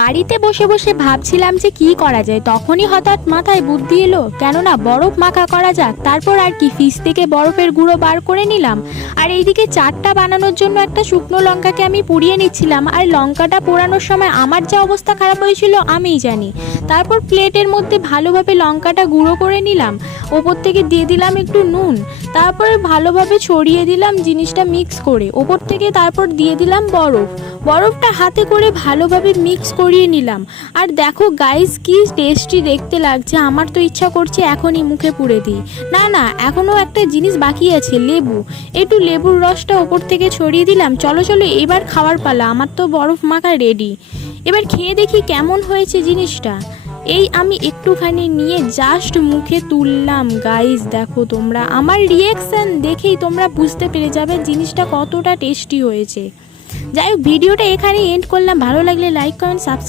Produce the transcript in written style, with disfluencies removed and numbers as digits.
বাড়িতে বসে বসে ভাবছিলাম যে কি করা যায়, তখনই হঠাৎ মাথায় বুদ্ধি এলো, কেননা বরফ মাখা করা যাক। তারপর আর কি, ফ্রিজ থেকে বরফের গুঁড়ো বার করে নিলাম। আর এইদিকে চাটটা বানানোর জন্য একটা শুকনো লঙ্কাকে আমি পুড়িয়ে নিচ্ছিলাম। আর লঙ্কাটা পোড়ানোর সময় আমার যা অবস্থা খারাপ হয়েছিল আমিই জানি। তারপর প্লেটের মধ্যে ভালোভাবে লঙ্কাটা গুঁড়ো করে নিলাম, ওপর থেকে দিয়ে দিলাম একটু নুন, তারপরে ভালোভাবে ছড়িয়ে দিলাম জিনিসটা মিক্স করে। ওপর থেকে তারপর দিয়ে দিলাম বরফটা হাতে করে ভালোভাবে মিক্স করিয়ে নিলাম। আর দেখো গাইস, কি টেস্টি দেখতে লাগছে। আমার তো ইচ্ছা করছে এখনই মুখে পুরে দিই। না, এখনও একটা জিনিস বাকি আছে, লেবু। একটু লেবুর রসটা ওপর থেকে ছড়িয়ে দিলাম। চলো এবার খাওয়ার পালা। আমার তো বরফ মাখা রেডি। এবার খেয়ে দেখি কেমন হয়েছে জিনিসটা। এই আমি একটুখানি নিয়ে জাস্ট মুখে তুললাম। গাইস দেখো, তোমরা আমার রিয়াকশান দেখেই তোমরা বুঝতে পেরে যাবে জিনিসটা কতটা টেস্টি হয়েছে। যাই হোক, ভিডিওটা এখানেই এন্ড করলাম। ভালো লাগলে লাইক কমেন্ট সাবস্ক্রাইব।